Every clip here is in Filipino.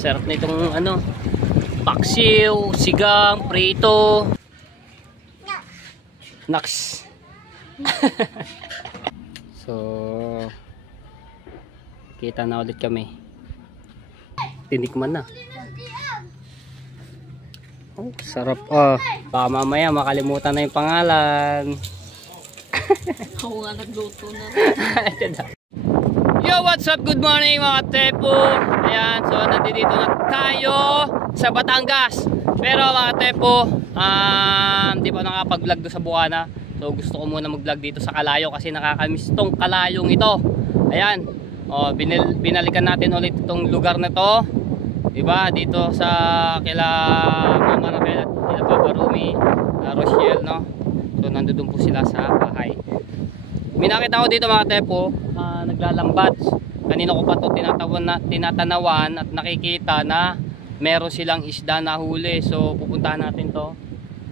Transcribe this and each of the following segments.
Sarap na itong ano, paksiw, sigang, prito. Naks. So, kita na ulit kami. Tinikman na. Oh, sarap. Baka mamaya makalimutan na yung pangalan. Ako nga nagluto na. Yo, what's up? Good morning mga tepo. Ayan, so nandito na tayo sa Batangas. Pero mga tepo, hindi pa nakapag-vlog doon sa Buana. So gusto ko muna mag-vlog dito sa Kalayo kasi nakakamiss tong Kalayong ito. Ayan, binalikan natin ulit itong lugar na to. Diba? Dito sa kila Mama Raquel at kila Papa Rumi, Rochelle, no? So nandoon po sila sa bahay. Minakita ko dito mga tepo, naglalambat. Kanina ko pa ito tinatanawan at nakikita na meron silang isda na huli. So pupuntahan natin to.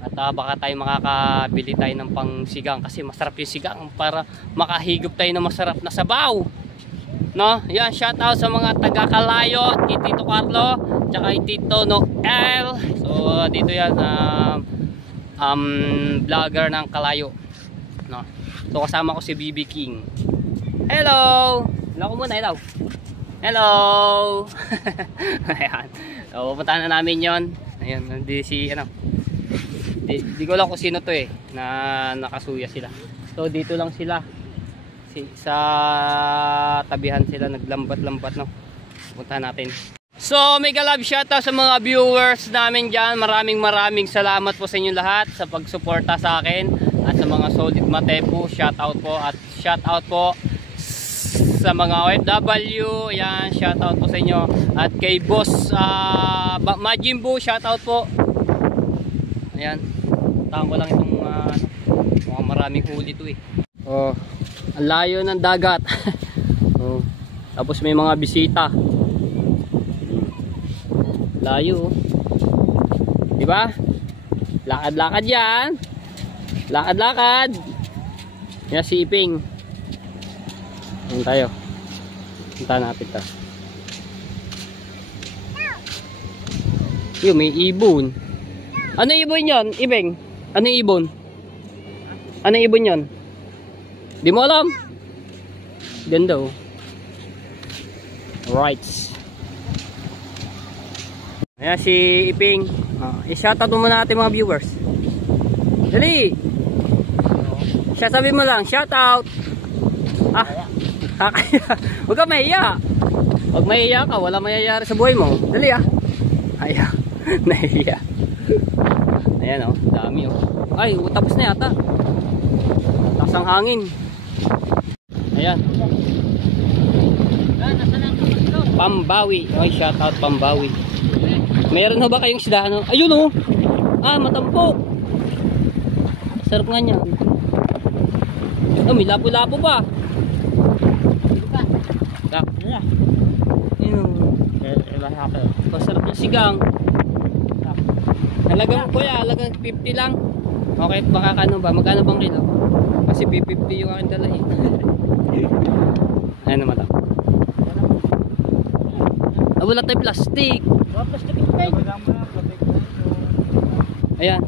At baka tayo makakabili tayo ng pangsigang kasi masarap yung sigang para makahigop tayo ng masarap na sabaw. No? Yan, shout out sa mga taga Kalayo, kay Tito Carlo, tsaka kay Tito Noel. So dito yan, vlogger ng Kalayo. No? So kasama ko si BB King. Hello! Hello ko muna, hello. Hello! Ayan. So pupuntahan na namin yon. Ayan, hindi si ano. Di ko lang kung sino to na nakasuya sila. So dito lang sila. Sa tabihan sila naglambat-lambat, no. Puntahan natin. So mega love shoutout sa mga viewers namin diyan. Maraming salamat po sa inyo lahat sa pagsuporta sa akin at sa mga solid matepo. Shoutout po at shoutout po sa mga OFW. Ayan, shoutout po sa inyo at kay Boss Majimbo, shoutout po. Ayan. Tahan ko lang itong mga maraming huli to Oh, ang layo ng dagat. Oh, tapos may mga bisita. Layo. Di ba? Lakad-lakad yan. Lakad-lakad. Yan si Iping. Yan tayo. Punta natin ta. Yung may ibon. Ano ibon yan, Iping? Ano ibon? Ano ibon yan? Di mo alam? Ganda oh. Right. Ayan si Iping. I-shoutout mo muna natin mga viewers. Dali! Sabi mo lang, shoutout! Huwag ka mahiya. Huwag mahiya ka, wala mayayari sa buhay mo. Dali Ayaw. Nahiya. Ayan dami Ay, tapos na yata. Taas ang hangin. Ayan. Pambawi. Ay, shout out Pambawi. Meron ba kayong isda? Ayun matampok. Sarap nga niya. May lapo-lapo pa. Masarap yung sigang. Halagang kuya, halagang 50 lang. Okay, baka magkano bang kilo? Kasi 50 yung aking dala Ayan naman lang. Wala tayong plastic. Ayan.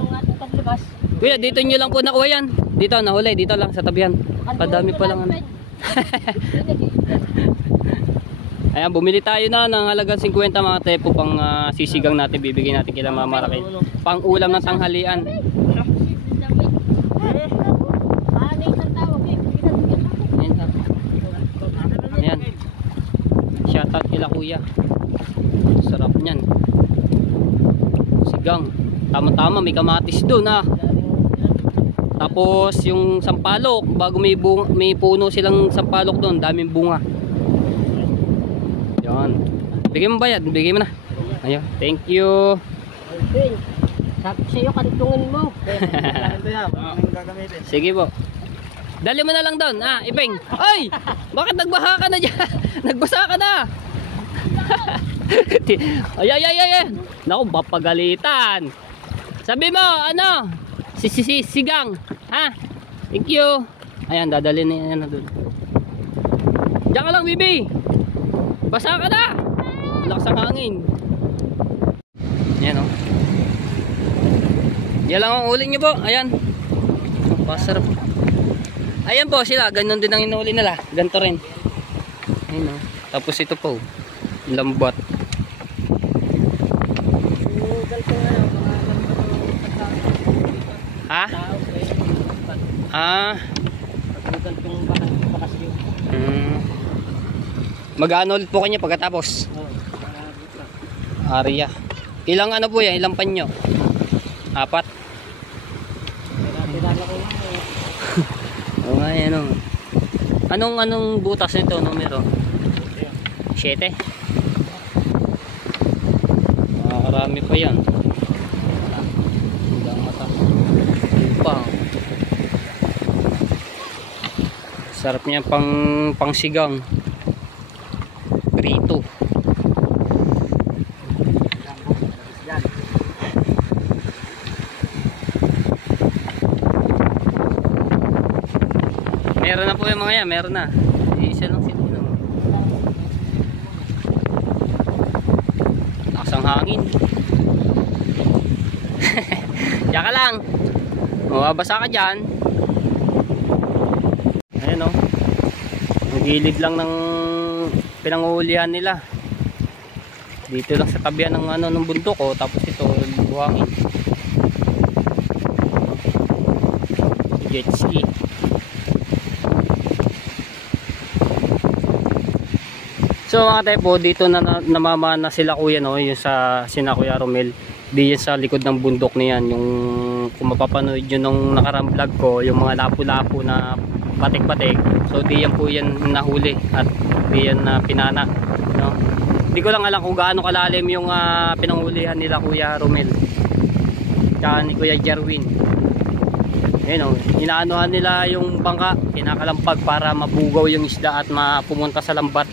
Yung ating paglabas. Kuya, dito nyo lang po nakuha yan. Dito, nahuli. Dito lang sa tabihan. Kadami pa lang Ayan, bumili tayo na ng halagang 50 mga tepo pang sisigang natin. Bibigyan natin kila Mama Raquel. Pang ulam ng tanghalian. Ayan. Shoutout kila kuya. Sarap niyan. Sigang. Tama-tama, may kamatis doon Tapos yung sampalok, bago may puno silang sampalok doon, daming bunga. Yan. Bigyan mo bayad, bigyan mo na. Ayun, thank you. Sabi sa'yo, kantungin mo. Sige po. Dali mo na lang doon, Iping. Ay! Bakit nagbaha ka na dyan? Nagbasa ka na. Ay. Naku, papagalitan. Sabi mo, sigang. Thank you. Ayan, dadalhin na yan na doon. Diyan ka lang, Bibi. Basa ka na. lakas ang hangin. Yan o. Yan lang ang uling nyo po. Ayan. Pasarap. Ayan po sila. Ganon din ang inuuli nila. Ganto rin. Ayan o. Tapos ito po. Lambat. Ha? Ah. Mag-ano ulit po kanya pagkatapos? Area. Ilang ano po yan? Ilang panyo? 4? Oo nga yan o. Anong butas nito? Numero? 7? Marami pa yan. Hanggang mata. Pa. Sarap niya pang sigang. Prito. Meron na po yung mga yan, meron na. Isa lang siguro. Lakas ang hangin. Tsaka lang. Mababasa ka dyan. Ayan o. Ang gilid lang ng pinanguhulihan nila. Dito lang sa tabihan ng ng bundok o. Tapos ito buhangin. Jet ski. So mga tepo, dito na namamana sila kuya no, yung sa sina Kuya Romel. Di yan sa likod ng bundok niyan, yung kung mapapanood yun nung nakarang vlog ko, yung mga lapu-lapu na patik-patik. So di yan po yan nahuli at di yan pinana, no. Di ko lang alam kung gaano kalalim yung pinanghulihan nila Kuya Romel tsaka ni Kuya Jerwin. Ayun o, inaanohan nila yung bangka, kinakalampag para mabugaw yung isda at mapumunta sa lambat.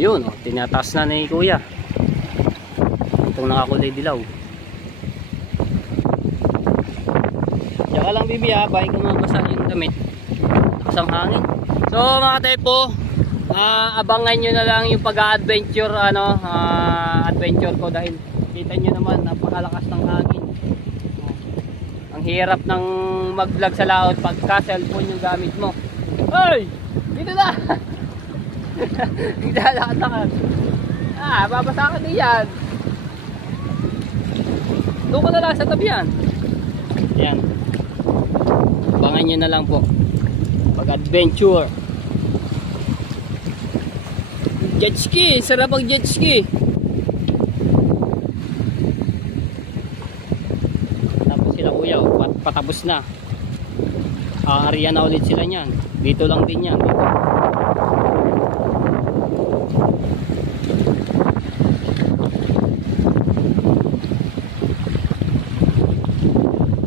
Yun o, tinataas na ni Kuya itong nakakulay dilaw. Tsaka lang bibi ha, bahay ko mabasa yung damit. Lakas ang hangin. So mga tepo, abangan nyo na lang yung pag-adventure adventure ko dahil kita nyo naman napakalakas ng hangin. Ang hirap ng mag-vlog sa laot pagka cellphone yung gamit mo. Hoy! Dito na! Naglalakad-lakad. Babasa ka din yan. Doon ko na lang sa tabi yan. Ayan. Abangan nyo na lang po pag-adventure. Jet ski, sarap ang jet ski. Tapos sila kuya, patapos na. Area na ulit sila niyan. Dito lang din yan. Dito.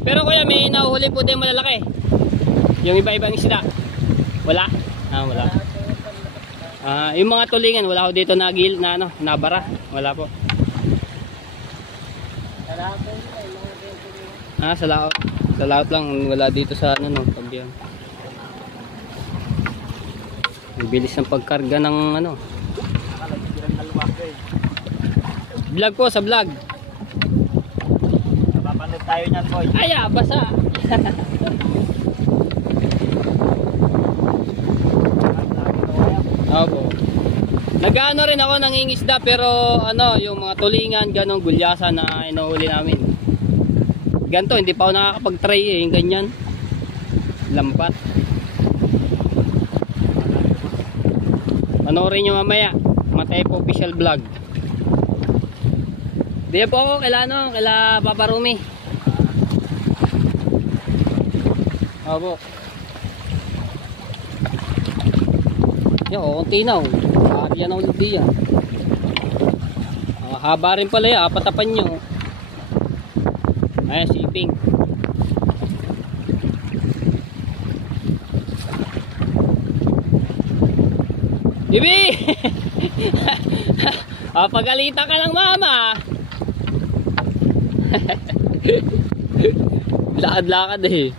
Pero kuya, may nahuhuli po din malalaki. Yung iba-ibang isda. Wala? Wala. Yung mga tulingan, wala ko dito nabara. Wala po. Sa laot. Sa laot lang, wala dito sa tabihan. Ang bilis ng pagkarga ng vlog po, sa vlog. Napapanood tayo niyan, boy. Basa. Opo. Nag-ano rin ako nangingisda pero yung mga tulingan, ganong gulyasan na inuhuli namin. Ganto, hindi pa ako nakakapag-try yung ganyan. Lambat. Panoorin nyo mamaya. Matepo official vlog. Diyan po ako kaila Papa Rumi. Opo. Konti na o. Area na ulit diyan. Haba rin pala yan. Patapan nyo. Ayan, shipping. Bibi! Pagalitan ka ng mama. Lakad-lakad eh.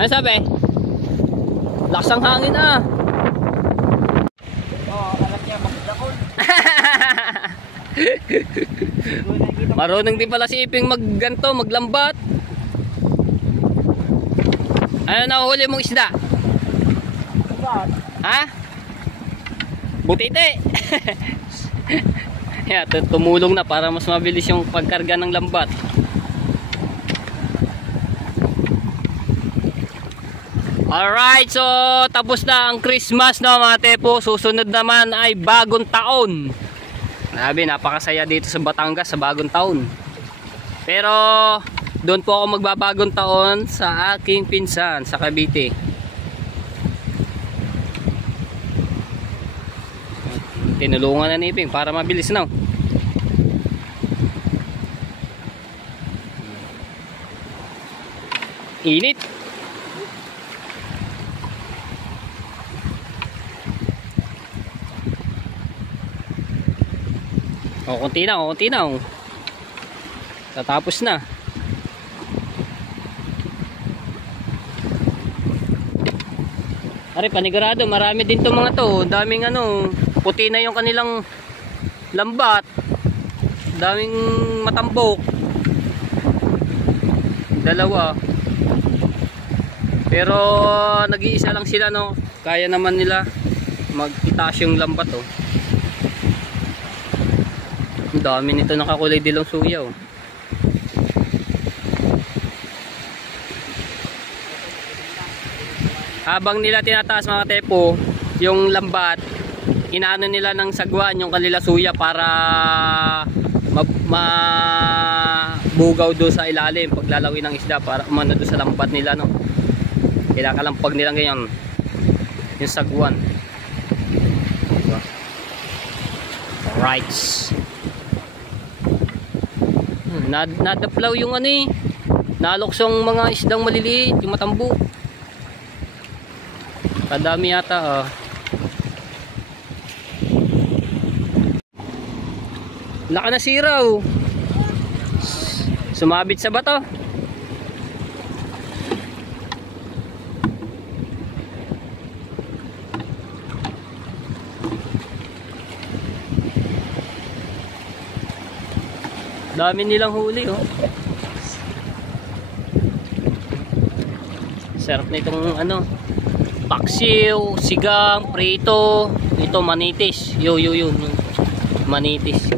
Ano sabi? Lakas ang hangin ah. Alam niya, magdakol. Marunong din pala si Iping magganto, maglambat. Ano na huli mong isda? Ha? Butite. Yeah, tumulong na para mas mabilis yung pagkarga ng lambat. Alright, so tapos na ang Christmas no mga tepo. Susunod naman ay bagong taon. Grabe, napakasaya dito sa Batangas sa bagong taon. Pero doon po ako magbabagong taon sa aking pinsan sa Cavite. Tinulungan na ni Iping para mabilis na. Init. Konti na. Tatapos na. Are, panigurado, marami din to mga to. Daming puti na yung kanilang lambat. Daming matambok. Dalawa. Pero nag-iisa lang sila no. Kaya naman nila mag-itaas yung lambat oh. Ang dami nito nakakulay dilong suya oh. Habang nila tinataas mga tepo yung lambat, inaano nila ng sagwan yung kanila suya para mabugaw doon sa ilalim paglalawin ng isda para umano doon sa lambat nila no. Kinakalampag nila ngayon yung sagwan. Alright. Nadaplaw yung naluksong mga isdang maliliit, yung matambo. Kadami yata Laka na siraw. Sumabit sa bato. Dami nilang huli oh. Sarap na itong paksiw, sigang, prito. Ito manitis. Yun. Manitis.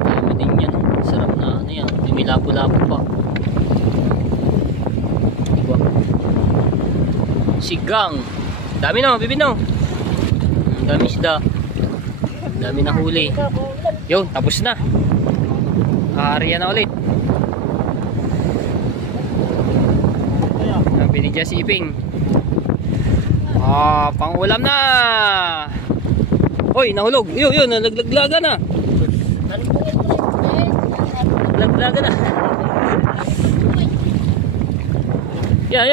Dami din yan. Sarap na yan. Lumilabo-labo pa. Diba? Sigang. Dami na, bibin no. Dami isda. Dami na huli. Yun, tapos na. Aarya na ulit. Sabi ni Jesse Iping. Pang ulam na. Hoy, nahulog. Yun, naglaglaga na. Naglaglaga na. Yun.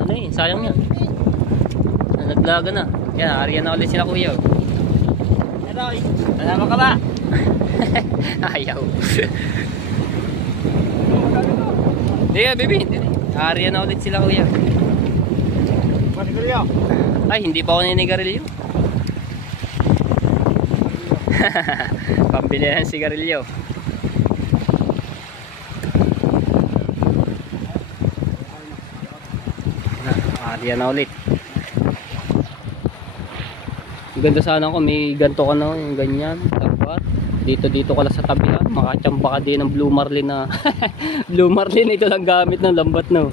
Ano yun, sayang yan. Naglaglaga na. Yan, aarya na ulit sila kuya. Alam ka ba? Ayaw. Hindi nga, baby. Aarya na ulit sila kuya. Manigarilyo? Ay, hindi pa ako ninigarilyo. Pambili ng sigarilyo. Aarya na ulit. Ganda sana ko may ganto ka na yung ganyan dapat dito ka lang sa tabihan makachamba ka din ng blue marlin na blue marlin ito lang gamit ng lambat no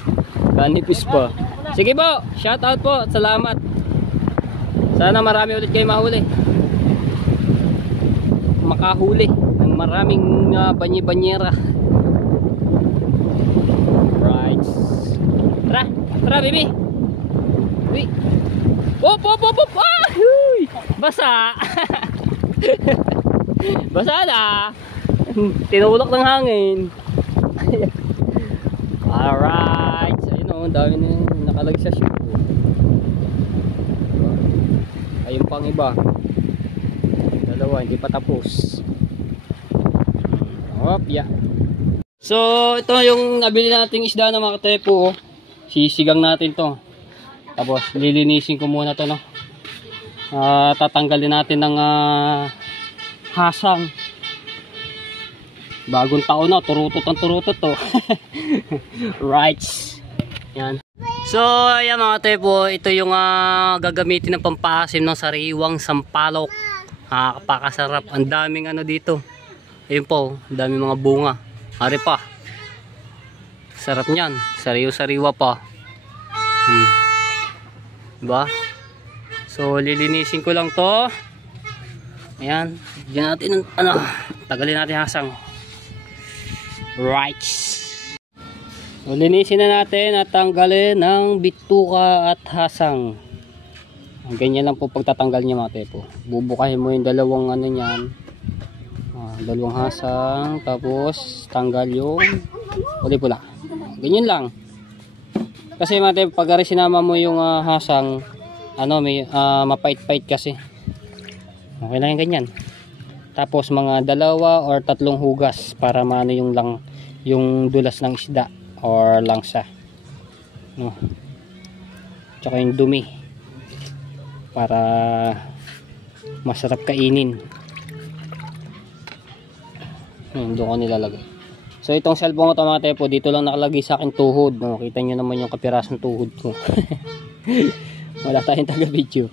kanipis pa. Sige po, shout out po at salamat, sana marami ulit kayo makahuli ng maraming banyi-banyera. Right, tara baby. Uy. Op. Basa. Basa na. Tinulok ng hangin. Alright. So yun dami na nakalagay sa ship. Ayun pang iba. Dalawa, hindi pa tapos. So ito yung nabili nating isda ng mga tepo. sisigang natin to. Tapos lilinisin ko muna to, no. Tatanggalin natin ng hasang. Bagong taon na, turutot ang turutot to. Right. Yan. So, ayan mga tepo, ito yung gagamitin ng pampasim ng sariwang sampalok. Kapakasarap. Ang daming ano dito. Ayun po, ang daming mga bunga. Ari pa. Sarap niyan. Sariwa pa. Diba? So, lilinisin ko lang to. Ayan. Diyan natin, tagalin natin hasang. Right. So, linisin na natin at tanggalin ng bituka at hasang. Ganyan lang po pagtatanggal niya mga tepo. Bubukahin mo yung dalawang ano niyan. Dalawang hasang. Tapos tanggal yung pula. Ganyan lang. Kasi mga tepo, pag sinama mo yung hasang, may mapait-pait kasi. Okay lang yung ganyan. Tapos mga 2 or 3 hugas para maano yung dulas ng isda or langsa. No. Tsaka yung dumi para masarap kainin. Doon ko nilalagay. So itong cellphone ko ito mga tepo, dito lang nakalagay sa akin tuhod. No? Kita nyo naman yung kapirasong tuhod ko. Wala tayong taga-video.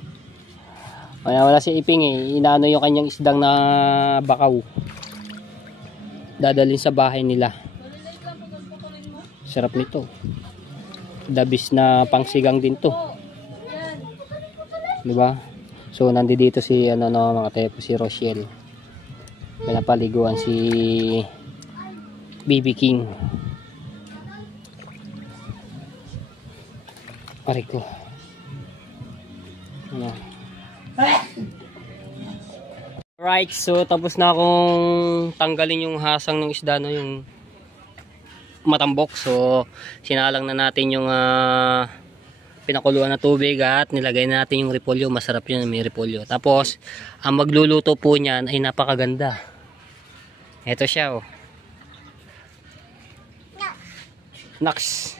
Wala si Iping eh. Inaano yung kanyang isdang na bakaw. Dadalhin sa bahay nila. Sarap nito. Dabis na pangsigang din to. Diba? So nandito si mga tepo, si Rochelle. Pinapaliguan si BB King. Pare ko. Right, so tapos na akong tanggalin yung hasang ng isda na yung matambok. So sinalang na natin yung pinakuluan na tubig at nilagay na natin yung repolyo. Masarap yun, may repolyo. Tapos ang magluluto po niyan ay napakaganda. Ito siya, oh. Naks.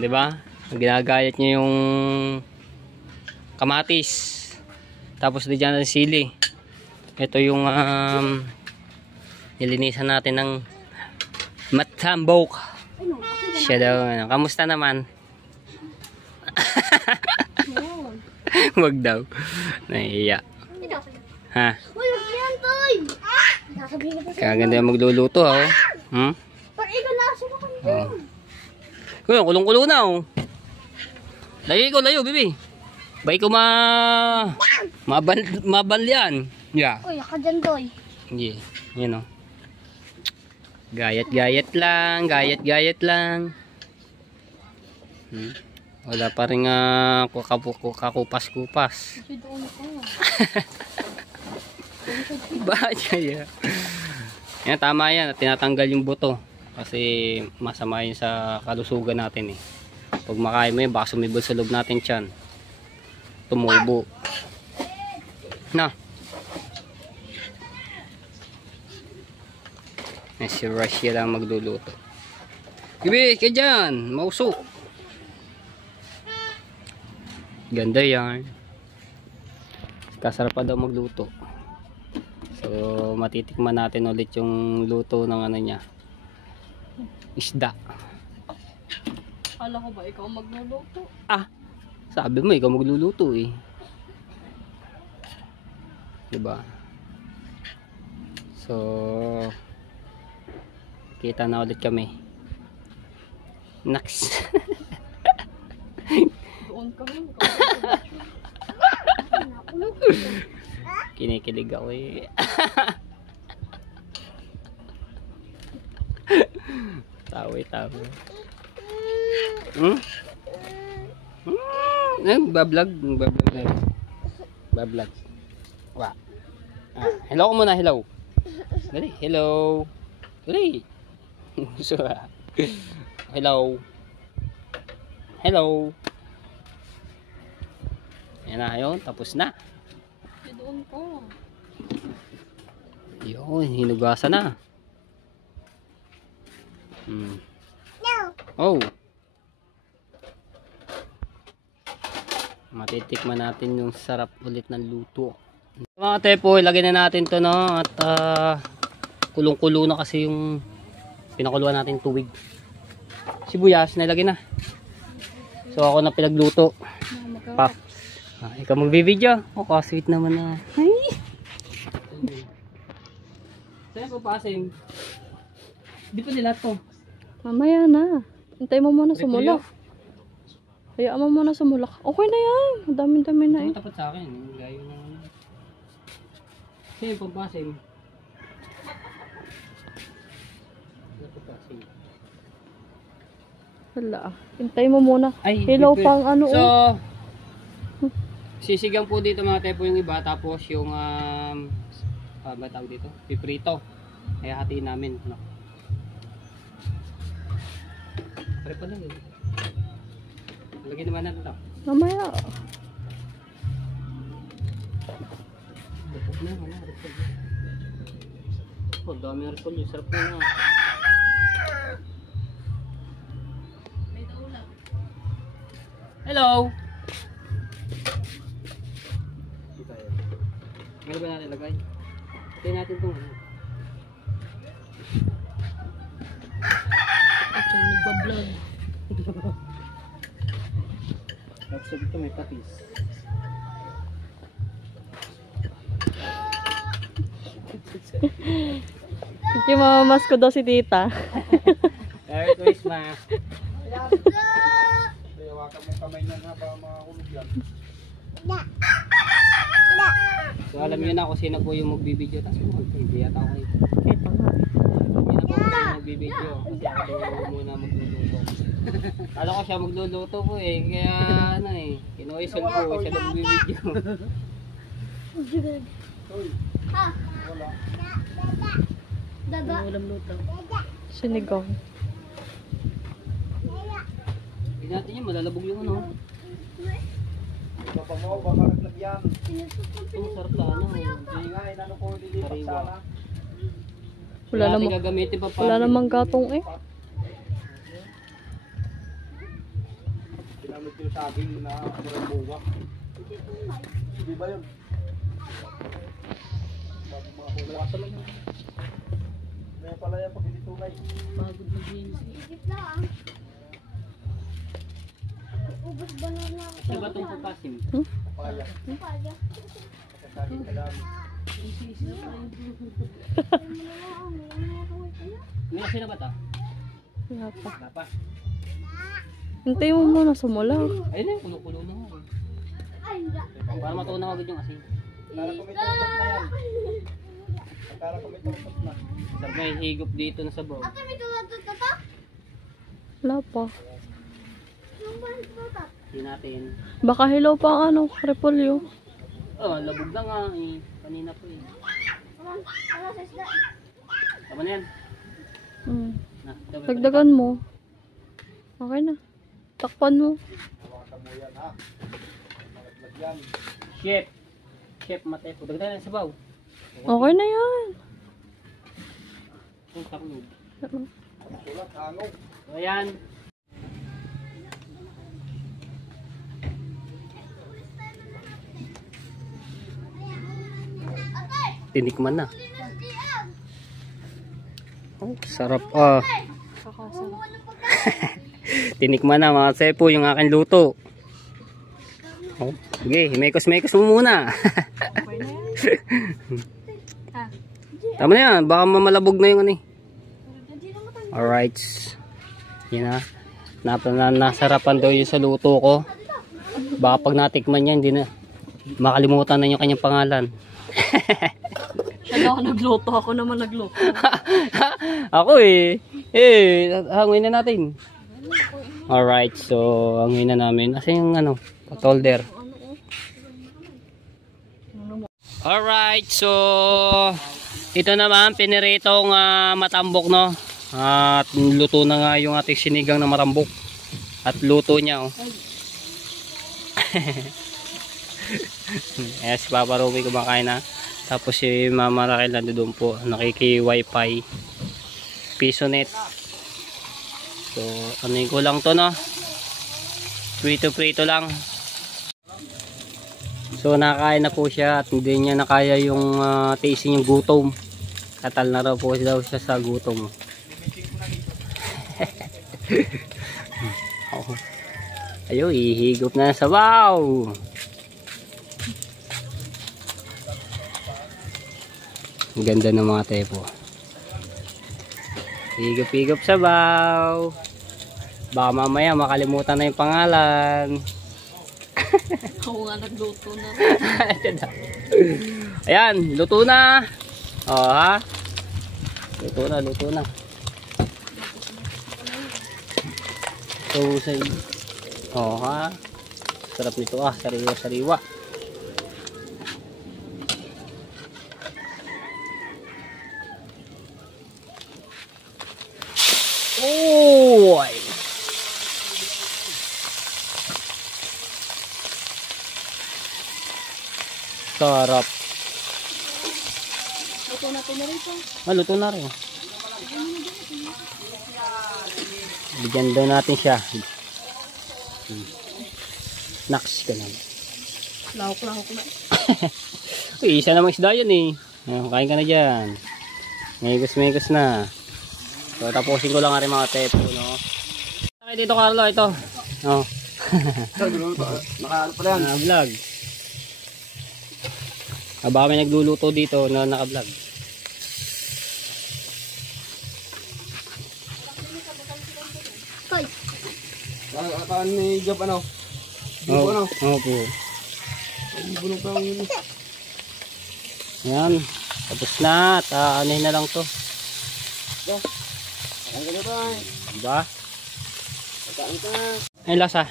Di ba? Ginagayat niya yung kamatis. Tapos diyan ang sili. Ito yung nilinisan natin ng matambok. Siya daw. Kamusta naman? Wag daw. Nahiya. Ha? Kaganda yung magluluto, oh. Oh. Kulong-kulo na, oh. Layo, bibi. Bay ko mabal yan. Yeah. Uy, ako dyan, Doy. Yeah. Yan, oh. Gayat lang. Wala pa rin kakupas-kupas. Baya. Yan, tama yan. Tinatanggal yung buto. Kasi masama yun sa kalusugan natin eh. Pag makain mo yun, baka sumibol sa loob natin tiyan. Tumubo. Na. Si Russia lang magluluto. Gabi, ka dyan. Mausok. Ganda yan. Kasarap pa daw magluto. So, matitikman natin ulit yung luto ng niya. Isda. Kala ko ba ikaw magluluto? Sabi mo ikaw magluluto eh. Diba? So, kita na ulit kami. Naks. Doon kami. Kinikilig ako eh. Tawi. Bablog. Wa. Hello ko muna, hello. Dali, hello. Dali. So, hello. Yan na, yun. Tapos na. Doon ko. Yun, hinugasan na. Oh. Matitikman natin yung sarap ulit ng luto. Mga tepo, ilagay na natin to, no? At kulong-kulo na kasi yung pinakuluan natin tubig. Sibuyas, nilagay na. So ako na pinagluto. Pa. Ikaw magbibideo. Oh, sweet naman na. Ay. Saan ko pasing? Di pa nila to. Mamaya na. Hintay mo muna sumulak. Hayaan mo muna sumulak. Okay na yan. Dami-dami na eh. Tapat sa akin. Gayo na. Sino yung pampasing? Wala. Hintay mo muna. Ay, Hello pang ano. So, sisigang po dito mga tepo yung iba. Tapos yung, ba tawag dito? Piprito. Kaya hatiin namin. No? Pare pala yun. Lagyan naman natin ito. Mamaya. Dapat na, wala. Oh, dami na repolyo. Sarap na. Hello! Ngayon ba natin lagay? Tingnan natin itong ano. Ito, nagbablog. Tapos ito may patis. Hindi mamamas ko daw si tita. Merry Christmas! Hawakan mo kamay niya na para makakulog yan. So alam niyo na kung sino po yung magbibideo. Tapos hindi yata ako ito. Ito nga. Hindi na po ako yung magbibideo. Kasi ako muna magluluto. Kala ko siya magluluto po eh. Kaya ano eh. Kinuisol ko siya na magbibideo. Ulam luto. Sinigang. Hindi natin yun. Malalabog yung ano. Baka mo, baka naglagyan. Ito sarap na ano. Hindi nga, inano ko lilipat sana. Wala natin namang, gagamitin pa wala namang gatong eh. Ginamit yung saging na murang buwa. Hindi ba yun? Bago mga kulasa lang yun. May pala yan pag hindi tunay. Pagod na jeans. Ano ba itong papasim? Papaya. Saging ka dami. May asin na ba ito? Wala pa. Wala pa. Hintay mo muna sumulak. Ayun na, kulo-kulo na ako. Para matunaw agad yung asin. Para kumitutok na yan. Para kumitutok na. Sarap may higop dito na sa bro. Wala pa. Hindi natin. Baka hilaw pa ang ano, repolyo. Oh, labog na nga eh. Kanina po eh. Tama na yan. Na, Dagdagan mo. Okay na. Takpan mo. Hawakan mo yan ha. Malaglag yan. Chef. Chef Matepo. Dagdagan na sa baw. Okay na yan. Kung takulog. Sulat, hangog. So ayan. Tinikman na. Oh, sarap ah. Tinikman na mga sepo yung aking luto. Oh, sige, mekos-mekos mo muna. Tama na yan, baka mamalabog na yung ano eh. Alright. Yan na. Nasarapan daw yung sa luto ko. Baka pag natikman niya, hindi na makalimutan na yung kanyang pangalan. Siya daw nagluto, ako naman nagluto. Ako eh. Hanguin na natin. Alright, so hanguin na namin. Asa yung ano, potholder. Alright, so ito naman, piniritong matambok, no? At luto na nga yung ating sinigang na matambok. At luto niya, oh. Ayan si Papa Ruby kumakain na. Tapos si Mama Raquel na doon po, nakiki-wifi. Piso net. So anuin ko lang to, no. Prito lang. So nakain na po siya at hindi niya nakaya yung tiisin yung gutom. Katal na raw po daw siya sa gutom. Oh. Ayo, ihigop na sa sabaw. Ang ganda ng mga tepo. Higop-higop sabaw. Baka mamaya makalimutan na yung pangalan. Ako nga nagluto na. Ayan, luto na. Oh, ha? Luto na. So, oh, ha? Sarap nito, sariwa. Oh! Sarap. Luto na ito na rin po. Luto na rin. Bigyan daw natin siya. Naks ka naman. Lahok na. Uy, isa namang isda yan eh. Kain ka na dyan. Megos na. So tapusin ko lang rin mga tepo, no. Okay dito, Carlo, ito. Oh. Nakaano pala yan? Vlog. Baka may nagluluto dito na naka-vlog. Akaan ni Job ano? Oo, Ano? opo. Bulong pa ang yun. Yan. Tapos na. At anuhin na lang to. Ang ganda ba? Diba? Kain ka. Ay, lasa.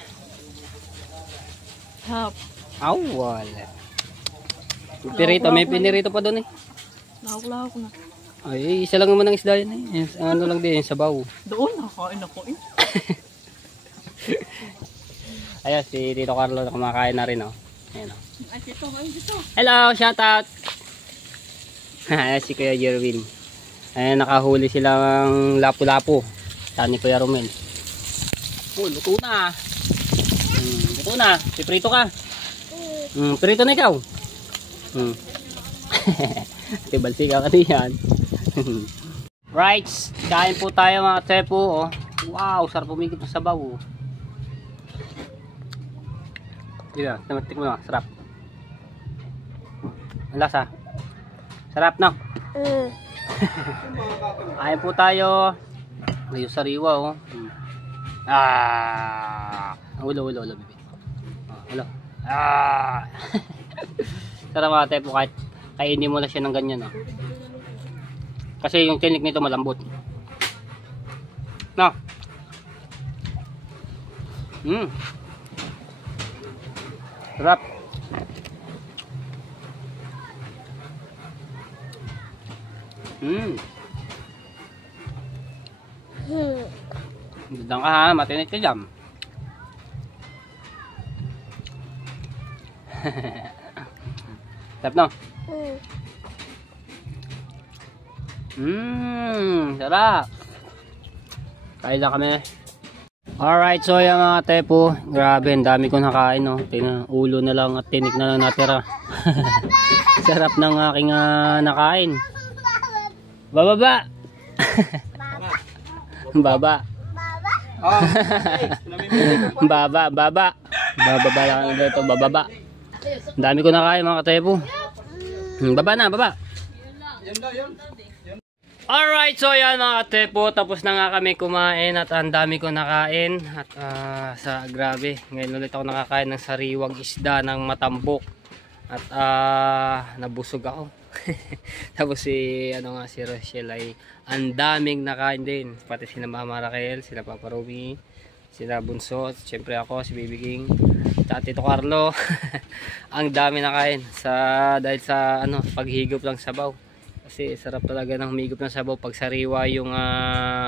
Hap. Aw, wala. May pinirito pa doon eh. Lahok na. Ay, isa lang naman ang isda yan eh. Ano lang din, sabaw. Doon, nakain ako eh. Ayan, si Tito Carlo na kumakain na rin, oh. Ayan, oh. Ay, dito. Hello, shout out. Ayan, si Kuya Jerwin. Ayan, nakahuli silang lapu-lapu. Tani Kuya Romel. Oh, luto na. Luto na. Piprito ka. Prito na ikaw. Tibalsi ka yan. Right, kain po tayo mga tepo, oh. Wow, sarap pumigit ng sabaw, oh. Dito, tamatik mo na, sarap. Ang lasa. Sarap, no? Kain po tayo. Ngayon sariwa, oh. Ulo, bibi. Ulo. Sarap mga tepo, kahit kainin mo na siya ng ganyan, oh. Kasi yung tinik nito malambot. No? Sarap. Dudang ka ha, matinit ka dyan. Sarap, no? Sarap. Kain lang kami. Alright, so yan mga tepo. Grabe, ang dami ko nakain, no? Tingnan, ulo na lang at tinik na lang natira. Sarap ng aking nakain. Bababa. Baba. Baba. Bababa lang dito, bababa. Ang dami ko nakain mga tepo. Baba na, baba. Alright, so yan mga tepo, tapos na nga kami kumain at ang dami ko nakain at grabe, ngayon ulit ako nakakain ng sariwang isda ng matambok at nabusog ako. Tapos si Rochelle ay ang daming nakain din, pati sila Mama Raquel, sila Papa Romy, sila Bunso, at syempre ako, si Baby King, at Tito Carlo. Ang dami nakain dahil sa paghigop lang sabaw. Kasi sarap talaga ng humigop ng sabaw pag sariwa yung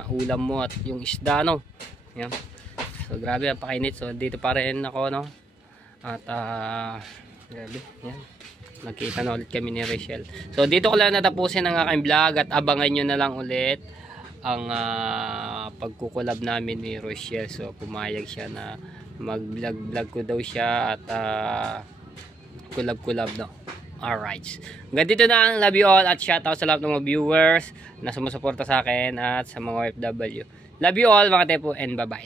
ulam mo at yung isda, no? Yan. So grabe ang pakainit. So dito pa rin ako, no? At grabe, yan. Nagkita na ulit kami ni Rachel. So dito ko lang natapusin ang aking vlog at abangan nyo na lang ulit ang pagkukulab namin ni Rochelle. So pumayag siya na mag-vlog ko daw siya at kulab daw. Alright. Hanggang dito na ang love you all at shoutout sa lahat ng mga viewers na sumusuporta sa akin at sa mga OFW. Love you all mga tepo and bye bye.